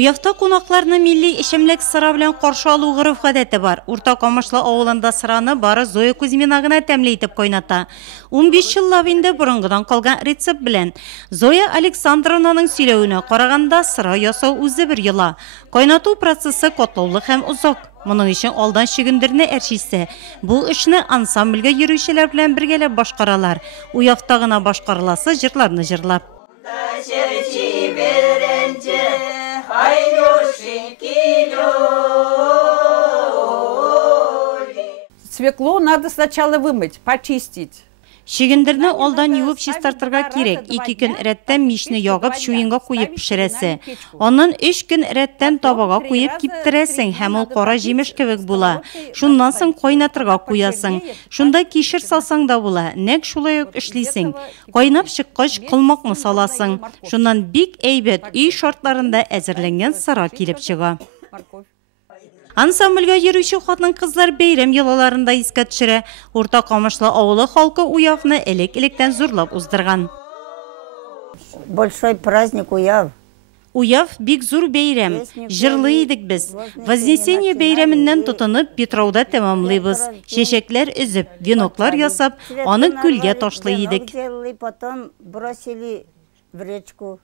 Уяфта кунакларны милли ишемлек сыра белән каршы алу гырыф гадәте бар. Урта Камышлы авылында сыраны бары Зоя Кузьмина гына тәмле итеп кайната. 15 еллап инде борынгыдан калган рецепт белән. Зоя Александровнаның сөйләвенә караганда сыра ясау үзе бер йола. Кайнату процессы катлаулы һәм озак. Моның өчен алдан чигендерне әрчисе. Бу эшне ансамбльгә йөрүчеләр белән бергәләп башкаралар. Уяфта гына башкарыласы җырларны җырлап. Свекло надо сначала вымыть, почистить. Чигендерне алдан юып чистартырга кирәк. 2 көн рәттән мичне ягып, чуенга куеп пешерәсе. Аннан 3 көн рәттән табага куеп киптерәсең, һәм ул кара җимеш кебек була. Шуннан соң кайнатырга куясың. Шунда кишер салсаң да була. Нәк шулай ук эшлисең. Кайнап чыккач кылмакны саласың. Шуннан бик әйбәт үй шартларында әзерләнгән сыра килеп чыга. Ансамбльгә йөрүче хатын-кызлар бәйрәм йолаларында искә төшерә. Урта Камышлы авылы халкы уявны элек-электән зурлап уздырган. Большой праздник уяв. Уяв бик зур бәйрәм. Җырлый идек без. Вознесение бәйрәменнән тотынып Петровда тәмамлыйбыз. Чәчәкләр өзеп, веноклар ясап, аны күлгә ташлый идек. Потом бросили в речку.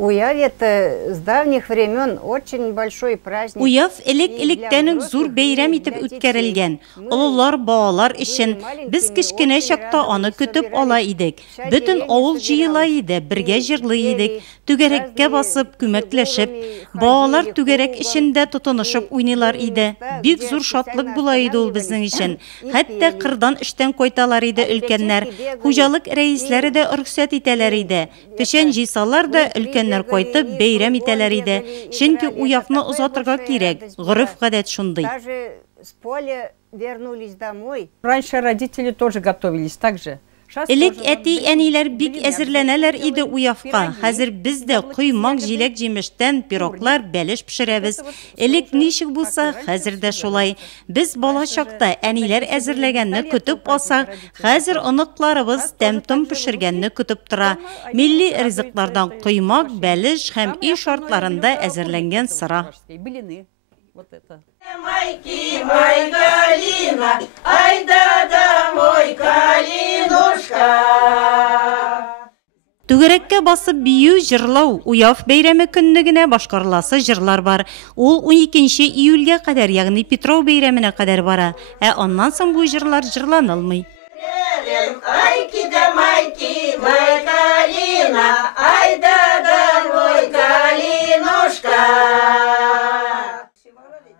Уяв это с давних времен очень большой праздник. Уяв элек-электән зур бәйрәм итеп үткәрелгән. Олылар, балалар өчен без кечкенә чакта аны көтеп ала идек. Бөтен авыл җыела иде, бергә җырлый идек, түгәрәккә басып, күмәкләшеп, балалар түгәрәк эчендә тотынышып уйныйлар иде. Бик зур шатлык була иде ул безнең өчен. Хәтта кырдан эштән кайталар иде өлкәннәр. Хуҗалык рәисләре дә рөхсәт итәләр иде. Пешән җыйсалар да өлкәннәр кайтып бәйрәм итәләр иде. Чөнки уяфны озатырга кирәк. Гырыф гадәт шундый. С поля вернулись домой. Раньше родители тоже готовились так же. Элек әти-әниләр бик әзерләнәләр иде уяфка. Хәзер без дә коймак җиләк җимештән пироглар, бәлеш пешерәбез. Элек ничек булса, хәзер дә шулай. Без бала чакта әниләр әзерләгәнне көтеп алсак, хәзер оныкларыбыз тәм-том пешергәнне көтеп тора. Милли ризыклардан коймак, бәлеш һәм үй шартларында әзерләнгән сыра. Майки, май Галина, айда домой, Калинушка. Түгәрәккә басып бию җырлау уяв бәйрәме көннегенә башкарыласы җырлар бар. Ул 12 июльгә кадәр, ягъни Петров бәйрәменә кадәр бара. Аннан соң бу җырлар җырланылмый. Айки да майки, май Галина, айда домой, Калинушка.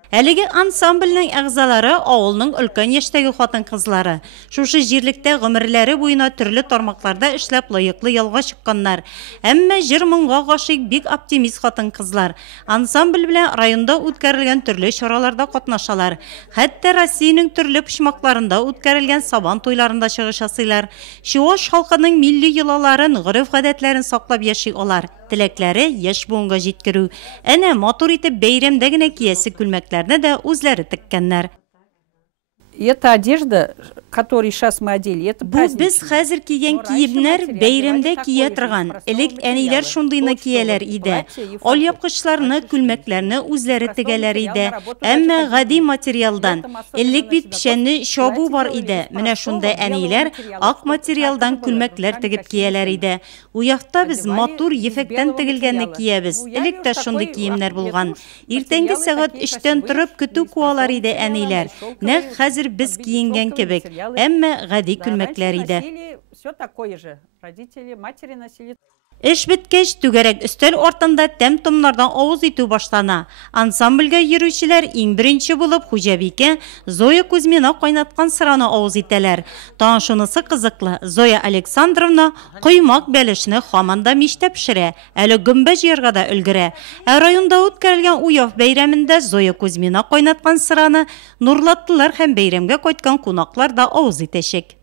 Әлеге ансамбльнең әгъзалары авылның өлкән яшьтәге хатын-кызлары. Шушы җирлектә гомерләре буена төрле тармакларда эшләп лаеклы ялга чыкканнар. Әмма җыр-моңга гашыйк бик оптимист хатын-кызлар. Ансамбль белән районда үткәрелгән төрле чараларда катнашалар. Хәтта Россиянең төрле почмакларында үткәрелгән сабан туйларында чыгыш ясыйлар. Чуаш халкының милли йолаларын, гореф-гадәтләрен саклап яши алар. Теләкләре яшь буынга җиткерү. Әнә матур итеп бәйрәмдә генә киясе күлмәкләрне дә үзләре теккәннәр. Эта одежда, которую сейчас мы одели, это праздник. Без хәзер кигән киемнәр бәйрәмдә кия торган. Элек әниләр шундыйны кияләр иде. Алъяпкычларны, күлмәкләрне үзләре тегәләр иде. Әмма гади материалдан. Элек бит пешәнне чабу бар иде. Менә шунда әниләр ак материалдан күлмәкләр тегеп кияләр иде. Уяфта без матур ефәктән тегелгәнне киябез. Элек тә шундый киемнәр булган. Иртәнге сәгать 3-тән торып көтү куалар иде әниләр. Нәкъ хәзер без киенгән кебек. Әмма гади күлмәкләр иде. Эш биткәч, түгәрәк өстәл артында тәм-томнардан авыз итү башлана. Ансамбльгә йөрүчеләр иң беренче булып Хуҗабикә Зоя Кузьмина кайнаткан сыраны авыз итәләр. Тагын шунысы кызыклы, Зоя Александровна коймак бәлешне һаманда мичтә пешерә, әле гөмбә җыярга да өлгерә. Районда үткәрелгән уяв бәйрәмендә Зоя Кузьмина кайнаткан сыраны нурлаттылар һәм бәйрәмгә кайткан кунаклар да авыз итәчәк.